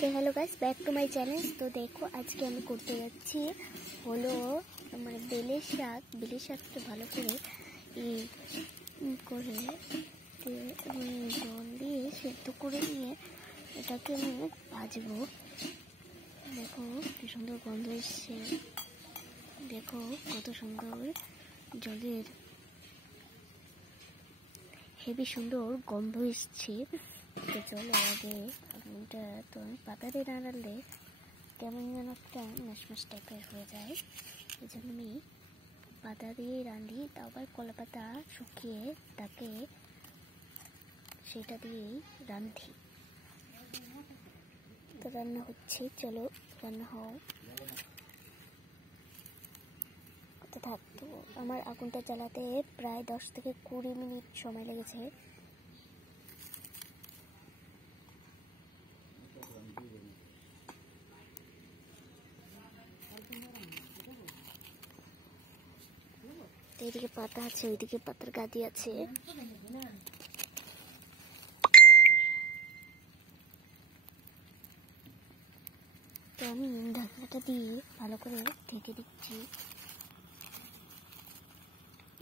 तो hello guys, back to my channel. तो देखो आज के আমি করতে যাচ্ছি হলো মানে বেলের শাক তো ভালো করে করে জল দিয়ে সেদ্ধ করে নিয়ে এটাকে আমি ভাজবো। দেখো কি সুন্দর গন্ধ এসছে, দেখো কত সুন্দর জলের হেবি সুন্দর গন্ধ এসছে। তো চলো আগে আগুনটা তো আমি পাতা দিয়ে রান্নালে কেমন যেন একটা মাস টাইপের হয়ে যায়, এই জন্য আমি পাতা দিয়ে রাঁধি। তাও আবার কলা পাতা শুকিয়ে তাকে সেটা দিয়েই রাঁধি। তো রান্না হচ্ছে, চলো রান্না হয় তো থাকতো। আমার আগুনটা জ্বালাতে প্রায় 10 থেকে 20 মিনিট সময় লেগেছে। এদিকে পাতা আছে, ওইদিকে পাতার গাদি আছে। তো আমি ঢাকনাটা দিয়ে ভালো করে ঢেকে দিচ্ছি।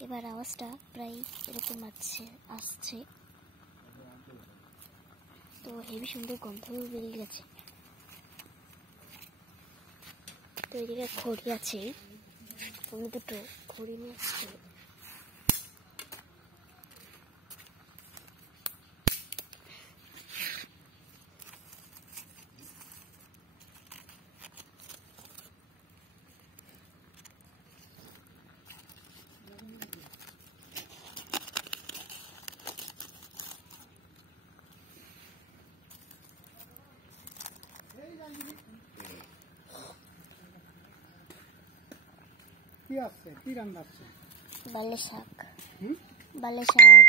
এবার আওয়াজটা প্রায় এরকম আসছে। তো হেবি সুন্দর গন্ধও বেরিয়ে গেছে। তো এদিকে খড়ি আছে, আমি দুটো খড়ি নিয়ে আসছি। কি আছে, কি রান্না আছে? বালে শাক। বালে শাক।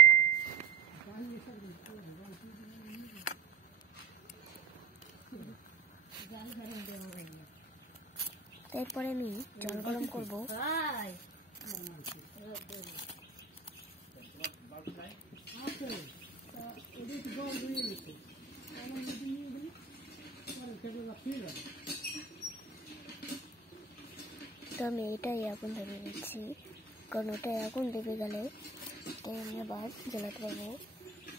এরপরে আমি জল গরম করবো। তো আমি এটাই আগুন ধরে নিচ্ছি, কারণ ওটাই আগুন লেগে গেলে তাই আমি আবার জ্বালাতে পারবো।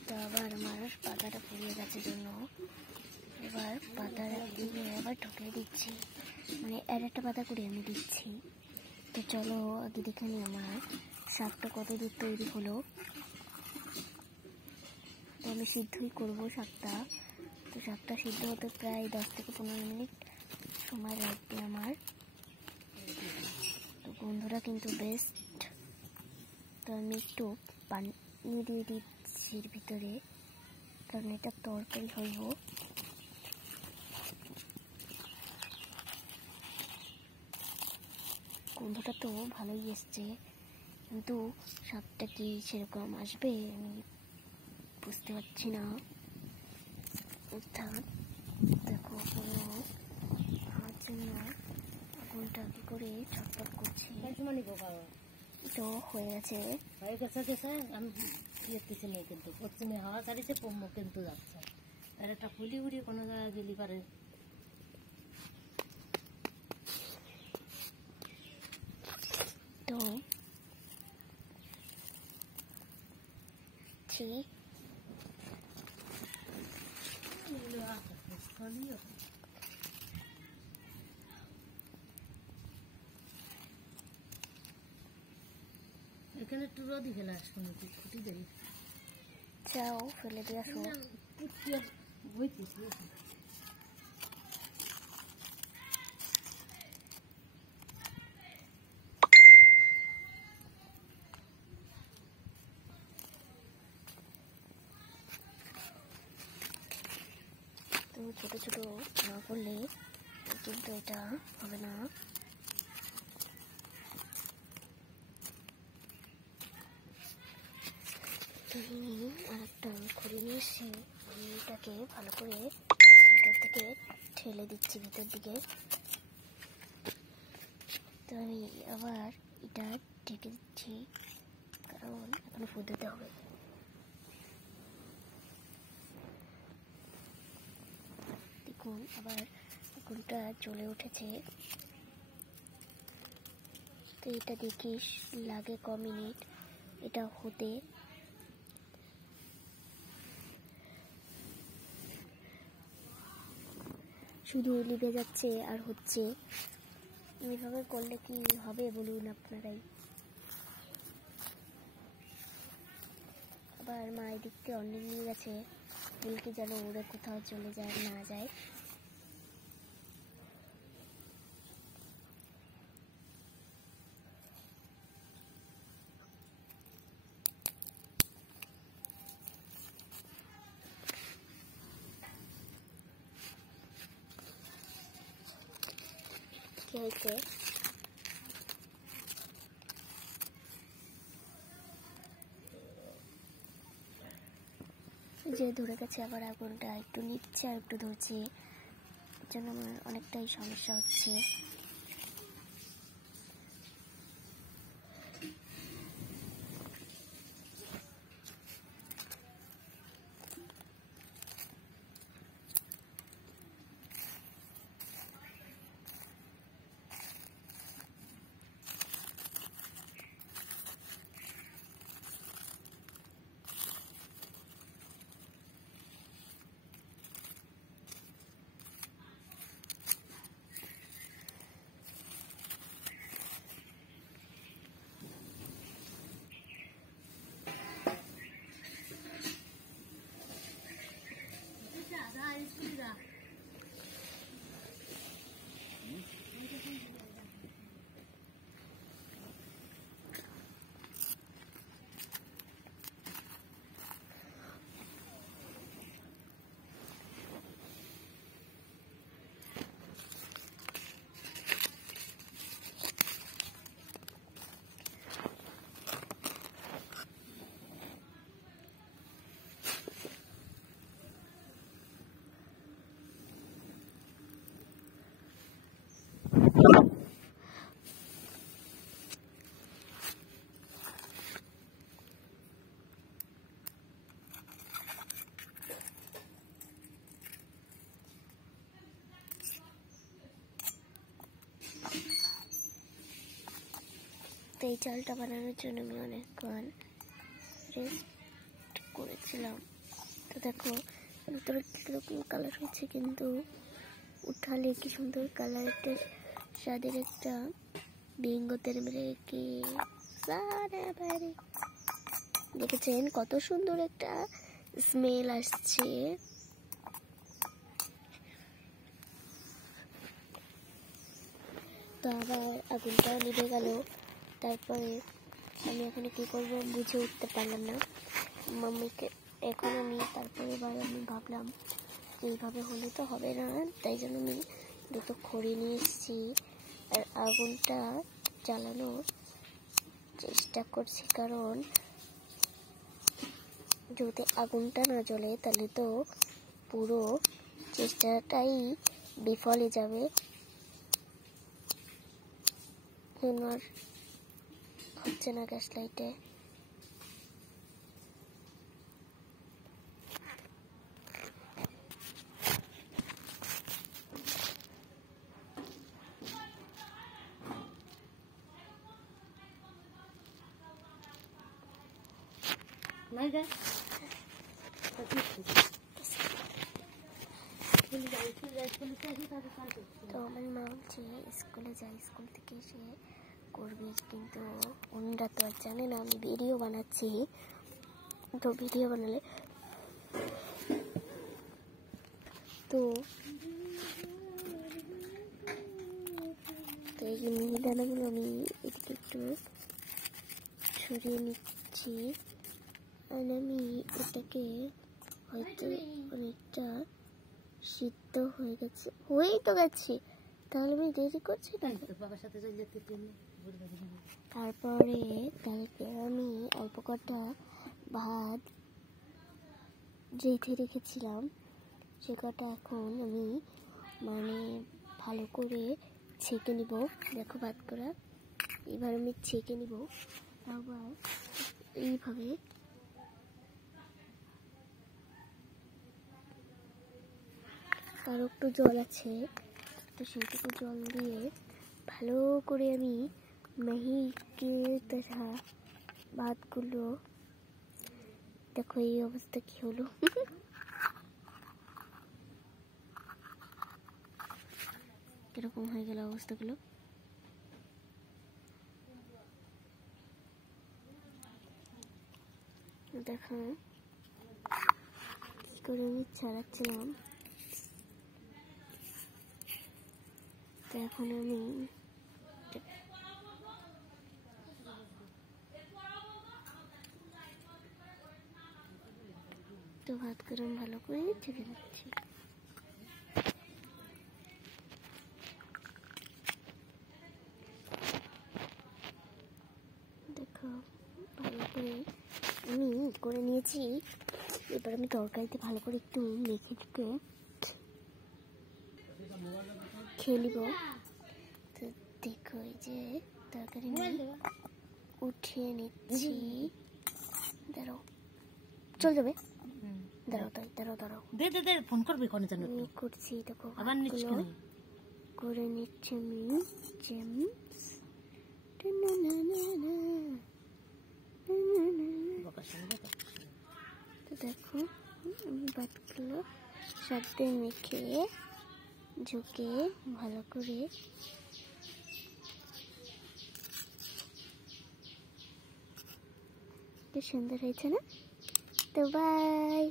তো আবার আমার পাতাটা পুড়িয়ে গেছে জন্য এবার পাতাটা দিয়ে আবার ঢুকিয়ে দিচ্ছি, মানে একটা পাতা করে আমি দিচ্ছি। তো চলো আগে দেখে নিই আমার শাকটা কত দূর তৈরি হলো। তো আমি সিদ্ধই করবো শাকটা। তো শাকটা সিদ্ধ হতে প্রায় 10 থেকে 15 মিনিট সময় লাগবে আমার। তো গন্ধটা কিন্তু বেস্ট। তো আমি একটু পানি দিয়ে দিচ্ছি এর ভিতরে, কারণ এটা তরকারি হইব। গন্ধটা তো ভালোই এসছে, কিন্তু স্বাদটা কি সেরকম আসবে আমি বুঝতে পারছি না। অর্থাৎ দেখো আমার জন্য আগুনটা কি করে ছটফট করছি। তো হয়ে গেছে আমি দেখতেছি নেই, কিন্তু পশ্চিমে হাওয়া ছাড়িছে, পম্ম কিন্তু যাচ্ছে। আর একটা ফুলি উড়ি কোনো জায়গায় গেলি পারে। তো ঠিক এখানে একটু রোদি ফেলে আসবো নাকি, খুঁটি দেরি যাও ফেলে দিয়ে আসো। তো ছোট ছোট না করলে কিন্তু এটা হবে না। আমি আর একটা খড়ি নিয়ে এসে আমি এটাকে ভালো করে ভিতর থেকে ঠেলে দিচ্ছি ভিতর দিকে। তো আমি আবার এটা ঢেকে দিচ্ছি, কারণ এখনো ফুটতে হবে। দেখো দেখুন আবার আগুনটা জ্বলে উঠেছে। তো এটা দেখিস লাগে ক মিনিট এটা হতে। শুধু লিভে যাচ্ছে আর হচ্ছে। এইভাবে করলে কি হবে বলুন আপনারাই। আবার মা এদিক থেকে অনেক নিয়ে গেছে, ফুলকি যেন উড়ে কোথাও চলে যায় না যায়। কি হয়েছে? যে ধরে গেছে আবার আগুনটা একটু নিচ্ছে আর একটু ধরছে, এর জন্য আমার অনেকটাই সমস্যা হচ্ছে। তো এই চালটা বানানোর জন্য আমি অনেকক্ষণ রেস্ট করেছিলাম। তো দেখো ভিতরে কীরকম কালার হয়েছে, কিন্তু উঠালে কি সুন্দর কালার, একটা স্বাদের একটা বিঙ্গতের মেরে কি দেখেছেন কত সুন্দর একটা স্মেল আসছে। তো আবার আগুনটাও নিভে গেল। তারপরে আমি এখন কি করব বুঝে উঠতে পারলাম না মাম্মিকে। এখন তারপরে এবার আমি ভাবলাম এইভাবে হলে তো হবে না, তাই জন্য আমি দুটো খড়ি নিয়ে এসেছি আর আগুনটা জ্বালানোর চেষ্টা করছি। কারণ যদি আগুনটা না জ্বলে তাহলে তো পুরো চেষ্টাটাই বিফলে যাবে। আর হচ্ছে না গ্যাস লাইটে। তো আমার মা বলছে স্কুলে যাই, স্কুল থেকে এসে করবি, কিন্তু ওনারা তো আর জানে না আমি ভিডিও বানাচ্ছি। তো ভিডিও বানালে তো এই মিহিদানাগুলো আমি এদিকে একটু ছড়িয়ে নিচ্ছি। আর আমি এটাকে হয়তো অনেকটা সিদ্ধ হয়ে গেছে, হয়েই তো গেছে, তাহলে আমি দেরি করছি না। বাবার সাথে চলে যেতে তারপরে কালকে আমি অল্প কটা ভাত রেখে রেখেছিলাম, সে কটা এখন আমি ভালো করে ছেঁকে নিব। দেখো ভাত করা, এবার আমি ছেঁকে নিব। আবার এইভাবে আরও একটু জল আছে, তো সেইটুকু জল দিয়ে ভালো করে আমি মেহিকে দেখা ভাতগুলো, দেখো এই অবস্থা কি হলো। কিরকম হয়ে গেল অবস্থাগুলো। দেখো কি করে আমি ছাড়াচ্ছিলাম। তো এখন আমি তো ভাত গরম ভালো করে ঢেকে দিচ্ছি। দেখো ভালো করে আমি করে নিয়েছি। এবার আমি তরকারিতে ভালো করে একটু মেখে ঢুকে খেয়ে নিব। তো দেখো এই যে তরকারি উঠিয়ে নিচ্ছি। দাঁড়াও, চল যাবে। দাঁড়াও দাঁড়াও দাঁড়াও, দে দে দে, ফোন করবি কোন জন্য আমি করছি। দেখো আবার নিচ্ছ কেন? করে নিচ্ছি আমি জেমস। তো দেখো আমি ভাতগুলো সাথে মেখে ঝুঁকে ভালো করে কি সুন্দর হয়েছে না? তো বাই।